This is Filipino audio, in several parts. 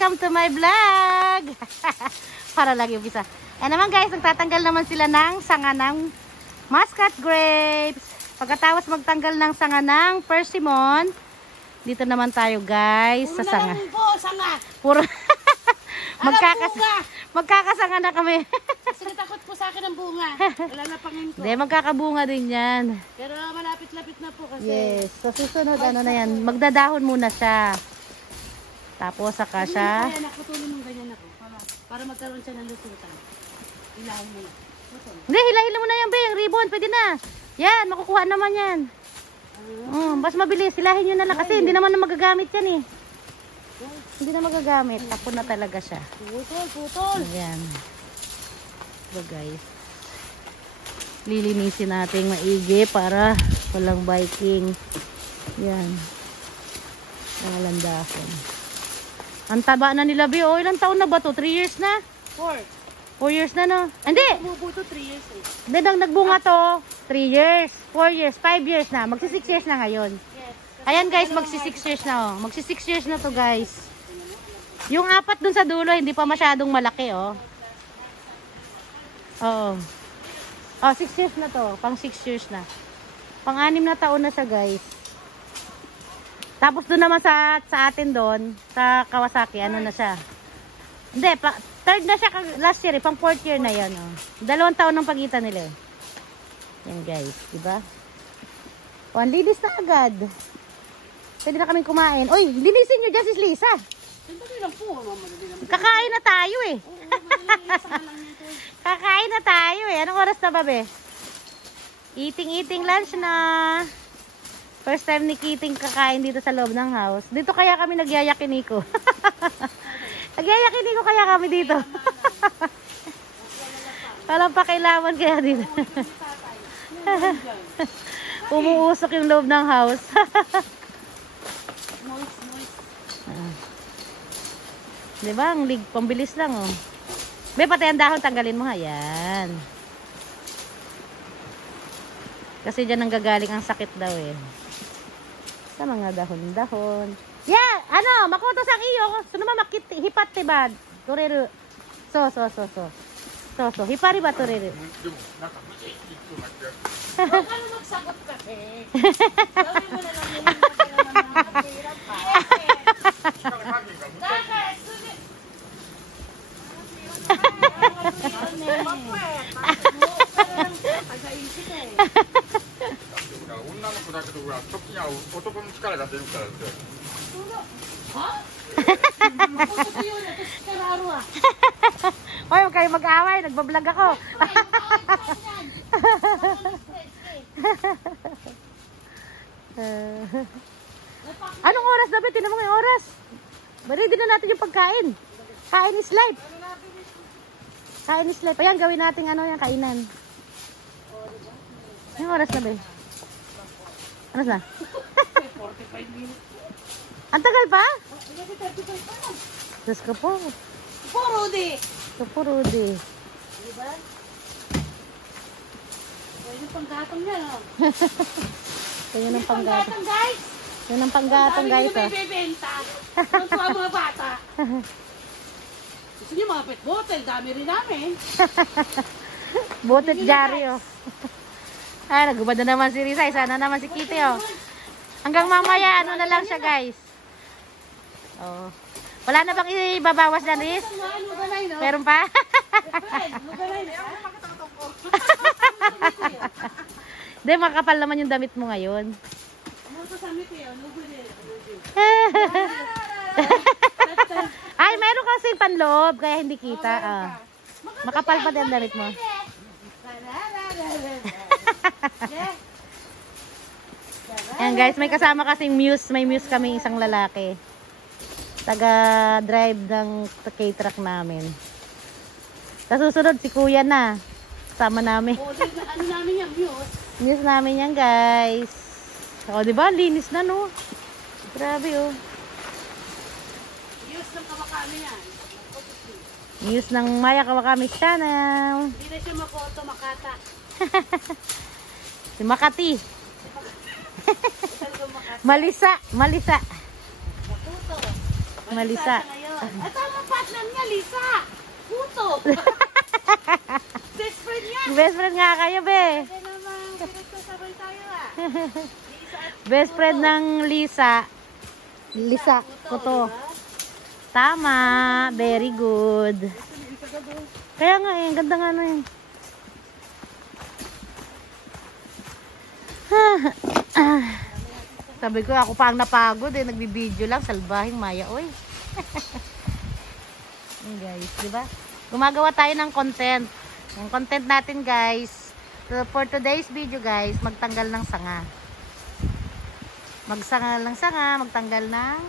welcome to my vlog. Para lang yung isa. Ayan naman guys, nagtatanggal naman sila ng sanga ng muscat grapes. Pagkatapos magtanggal ng sanga ng persimmon, dito naman tayo guys sa sanga. Puro magkakasanga na kami. Kasi natakot po sa akin ang bunga. Lalapangin ko. Hindi, magkakabunga din yan. Pero malapit-lapit na po kasi. Yes, so susunod ano na yan, magdadahon muna siya. Tapos saka siya. Kaya nakutulin ng ganyan ako. Para magkaroon siya ng lusutan. Hilahin mo na. Hindi, hilahin mo na yan, be. Yung ribbon, pwede na. Yan, makukuha naman yan. Mas mabilis, hilahin nyo na lang. Kasi hindi naman na magagamit yan eh. Hindi na magagamit. Tapon na talaga siya. Putol. Ayan. So guys. Lilinisin natin maigi para walang biking. Yan. Walang dahon. Ang taba na nila, be. O, ilang taon na ba to? 3 years na? 4 years na, no? Hindi. Bumubuto 3 years eh. Hindi, nagbunga to. 3 years, 4 years, 5 years na. Magsi 6 years na ngayon. Yes. Ayan guys, magsi 6 years na, oh. Magsi 6 years na to guys. Yung 4 dun sa dulo, hindi pa masyadong malaki, oh. Oo. Oh, 6 years na to. Pang 6 years na. Pang 6 na taon na siya, guys. Tapos doon naman sa atin doon, sa Kawasaki, ano na siya. Hindi, third na siya last year, pang 4th year na yan, oh. 2 taon ng pagitan nila, eh. Yan, guys. Diba? O, ang linis na agad. Pwede na kaming kumain. Uy, linisin nyo dyan si Lisa. Sandali lang po. Kakain na tayo eh. Kakain na tayo eh. Anong oras na ba, be? Eating lunch na. First time ni Kiting kakain dito sa loob ng house. Dito kaya kami nagyayakiniko. Nagyayakiniko kaya kami dito. Walang pakilaman kaya dito. Umuusok yung loob ng house. Diba? Ang pambilis lang, oh. Be, pati ang dahon, tanggalin mo, ha. Yan. Kasi dyan ang gagaling ang sakit daw, eh. Sa mga dahon-dahon. Yeah! Ano? Makutos ang iyo. So naman hipat, diba? Turiru. So. Hipari ba, turiru? Huwag ka na magsagot kasi. Gawin mo na lang yung mahirap pa. Hoy, huwag kayo mag-away. Nagbablog ako. Anong oras na ba? Tinan mo ngayong oras. Ready na natin yung pagkain. Kain is life. Kain is life. Ayan, gawin natin ano yung kainan. Anong oras na ba? Ano na? 45 minutes. Ang tagal pa? Diyos ko po. Rudy. Ito po, Rudy. Diba? Pwede pang gatong yan, oh. Ito yun ang panggatong. Guys. Yun ang panggatong, guys. Ang dami nyo may bebenta. Ang tuwa mga bata. Gusto nyo mga pet bottle. Dami rin namin. Butit jari, oh. Ay, nagubad na naman si Risa. Sana naman si Kitty, oh. Hanggang mamaya, ano na lang siya, guys. Oh. Wala na bang ibabawas na, Riz? Meron pa? Hindi, makapal naman yung damit mo ngayon. Ay, meron kasi panloob, kaya hindi kita. Makapal pa din ang damit mo. Ayan guys, may kasama kasing muse. May muse kami isang lalaki. Taga-drive ng K-truck namin. Sa susunod, si Kuya na. Kasama namin. Ano namin yung muse? Muse namin yan guys. O, diba? Linis na, no? Grabe, oh. Muse ng Kawakami yan. Muse ng Maya Kawakami Channel. Hindi na siya makoto makata. Si Makati. Malisa. Malisa. Ito ang partner niya, Lisa. Puto. Best friend niya. Best friend nga kayo, be. Kaya naman, pinagsasabay tayo ah. Lisa at Best friend ng Lisa. Lisa, Puto. Tama. Very good. Kaya nga eh, ang ganda nga na yun. Sabi ko, ako pa ang napagod eh. Nagbibideo lang, salbahing maya. Oy. Hey guys, di ba? Gumagawa tayo ng content. Yung content natin guys, for today's video guys, magtanggal ng sanga. Magsangal ng sanga, magtanggal ng...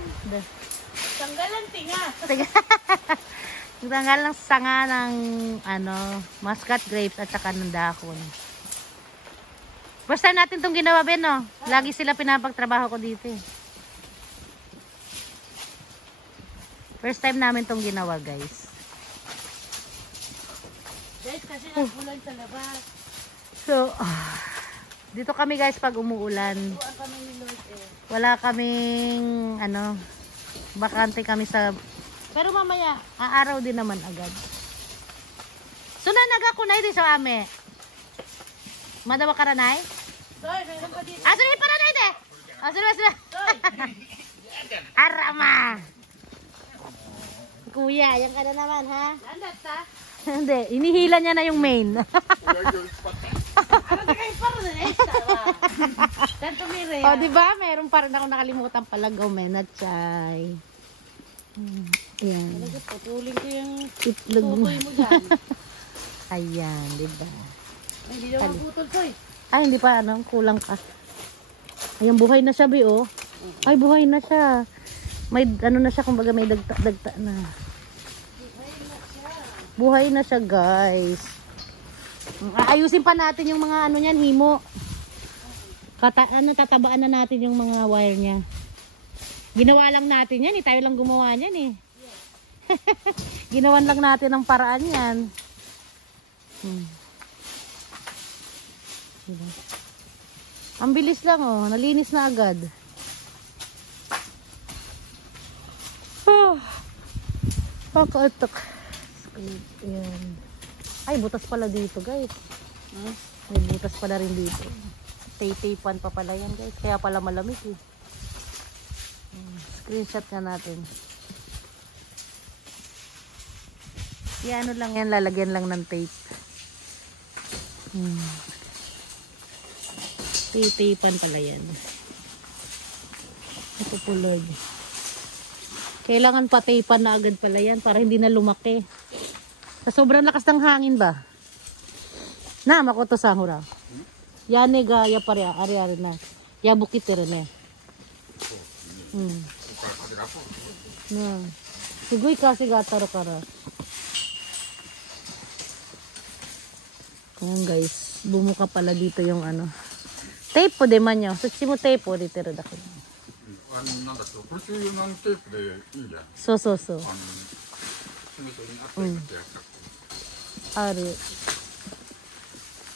Tanggal ang tinga. Magtanggal ng sanga ng muscat grapes at saka ng dahon. First time natin itong ginawa, Ben, no? Lagi sila pinapagtrabaho ko dito eh. First time namin itong ginawa, guys. Guys, kasi nagbulan sa labas. So, dito kami guys pag umuulan. Buwan kami ni Lord eh. Wala kaming, bakante kami sa... Pero mamaya, aaraw din naman agad. So, nagakunay din sa ame. Madawa karanay? Soy, meron pa dito. Sunay pa ranay de! Sunay. Arama! Kuya, yan ka na naman, ha? Landat ta. Hindi, inihila niya na yung main. Ano na kayo parang na eh? Tanto mire. O, diba? Meron pa rin ako nakalimutan pala gawin at chay. Ayan. Talaga, putulin ko yung Itlog mo. tutoy mo dyan. Ayan, diba? Ay, hindi naman putol, Soy. Ay, hindi pa, kulang ka. Ayan, buhay na siya, Bi, oh. Ay, buhay na siya. May, na siya, kumbaga may dagta na. Buhay na siya, guys. Ayusin pa natin yung mga niyan, himo. Tatabaan na natin yung mga wire niya. Ginawa lang natin yan, tayo lang gumawa niyan, eh. Ginawan lang natin ang paraan yan. Diba? Ang bilis lang, oh. Nalinis na agad. Pakaatok. Ayan. Ay, butas pala dito, guys. May butas pala rin dito. Tay-taypan pa pala yan, guys. Kaya pala malamig, eh. Screenshot nga natin. Yan, lang yan. Lalagyan lang ng tape. Tay-taypan pala yan. Ito po, Lord. Kailangan pataypan na agad pala yan para hindi na lumaki. Sa sobrang lakas ng hangin ba? Na, makoto sa hura. Yane ga, ya pare, ari-ari na. Ya bukit rin eh. Na. Sugoy kasi gataro kara. Ayan guys, bumuka pala dito yung tape po de man nyo. Suchi mo tape po dito rin ako.そうそうそう。ある。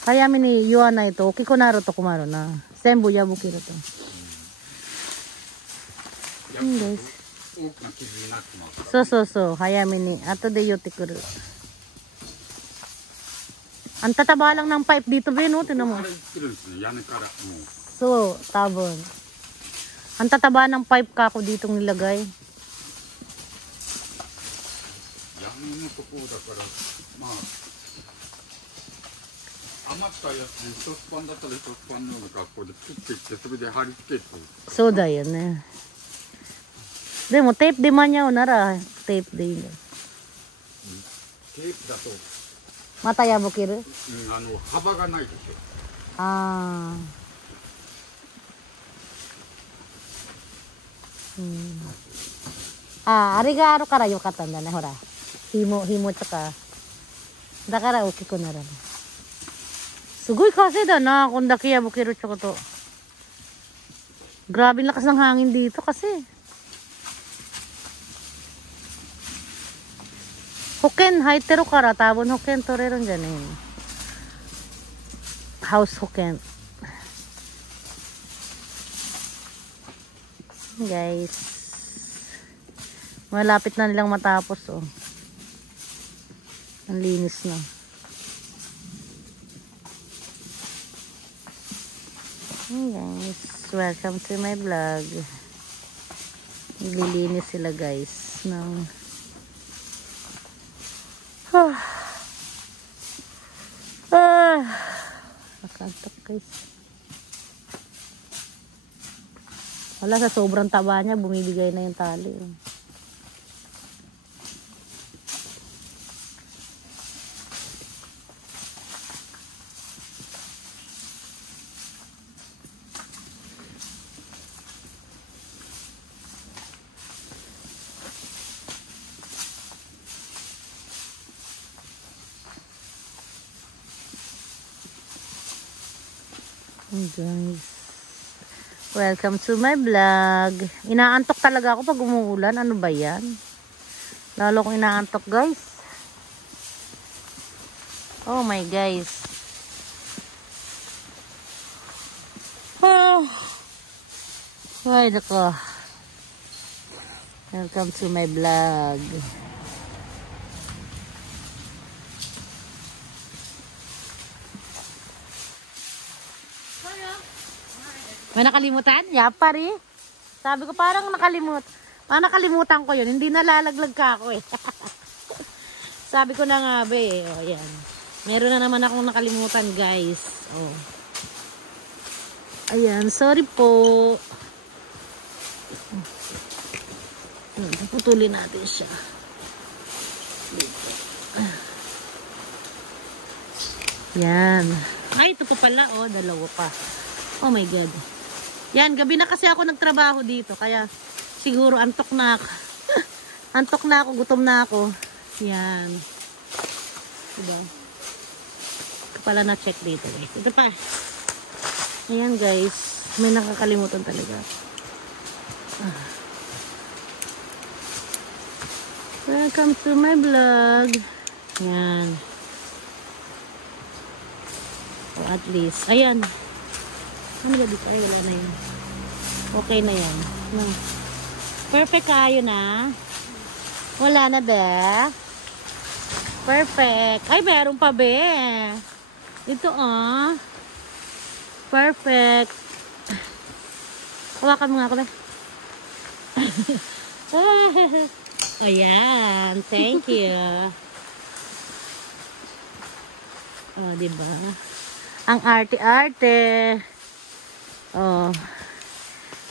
早めに言わないと大きくなると困るな。全部破けると。いいです。そうそうそう。早めに。後で言ってくる。Ang tataba lang ng pipe dito, Ben, no? Tinan mo. So, tabon. Ang tataba ng pipe ka ako ditong nilagay. So da yun eh. De mo tape de man niya nara tape de yun. Tape da to. Mata ya bukiru? 幅がないですよ。ああ。あれがあるからよかったんだね、ほら。紐とか。だから大きくなるね。すごいkasiだな、kung daki ya bukiro tsaka to. Grabe lakas ng hangin dito kasi. Hoken, haitero kara, tabon hoken toreron dyan eh. House hoken. Guys. Malapit na nilang matapos, oh. Ang linis na. Hey guys, welcome to my vlog. Naglilinis sila guys ng nakantok guys. Wala, sa sobrang taba niya bumibigay na yung tali. Hey guys, welcome to my vlog. Inaantok talaga ako pag umuulan. Ano ba yan? Lalo kong inaantok guys. Oh my guys. Oh. Ay nako. Welcome to my vlog. May nakalimutan? Yapar eh. Sabi ko parang nakalimutan ko yun. Hindi nalalaglag ka ako eh. Sabi ko na nga ba eh. O yan. Meron na naman akong nakalimutan guys. Oh. Ayan. Sorry po. Putulin natin siya. Dito. Yan. Ay, ito pa pala. Oh, dalawa pa. Oh my God. Yan, gabi na kasi ako nagtrabaho dito. Kaya siguro antok na ako. Antok na ako, gutom na ako. Yan. Diba? Ito pala na-check dito guys. Ito pa. Ayan guys. May nakakalimutan talaga. Welcome to my vlog. Yan. O at least. Ayan. Ano ba dito? Ay, wala na yun. Okay na yan. Perfect kayo na. Wala na be. Perfect. Ay, meron pa be. Ito oh. Perfect. Hawakan mo nga ako be. Ayan. Thank you. Oh, diba? Ang arte-arte. Oh.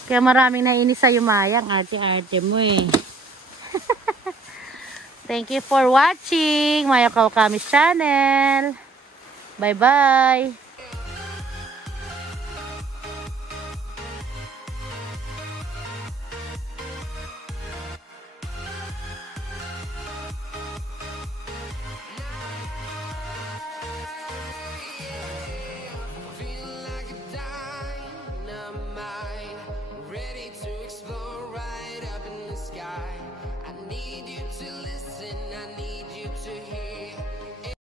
Kaya maraming nainis sa'yo, Maya. Ang arte-arte mo eh. Thank you for watching Maya Kawakamis channel. Bye-bye.